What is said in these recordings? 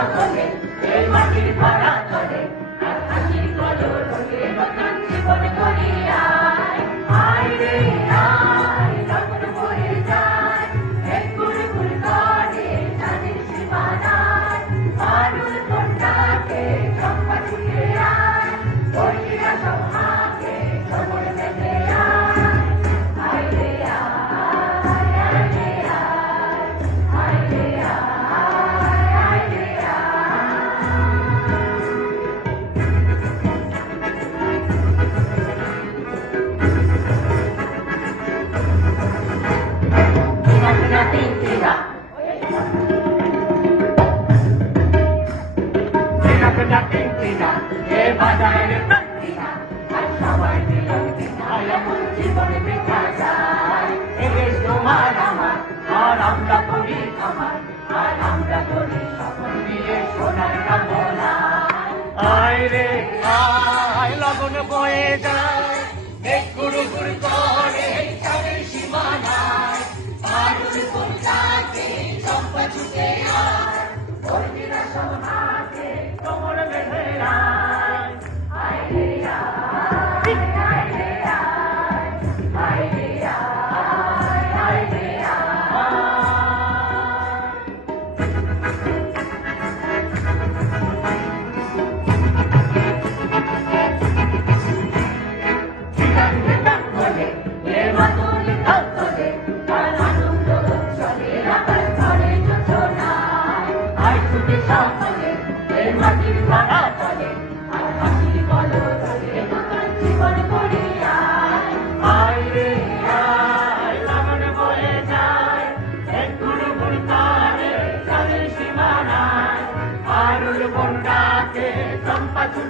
ধরা তোলে এই মাটির ধরা তোলে হবে তোমার আর আমরা করি সকল মিলে সোনার কামনা আয় রে আয় লগন বয়ে যায় এক গুরু গুরু কর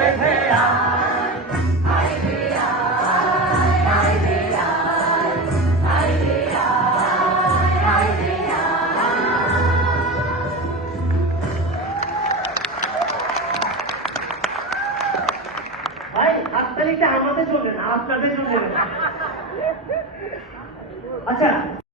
বাই হাই হেই আ হাই হেই আ হাই হেই আ হাই হেই আ ভাই Haskell কে আমাদের জানেন আপনাদের জানেন আচ্ছা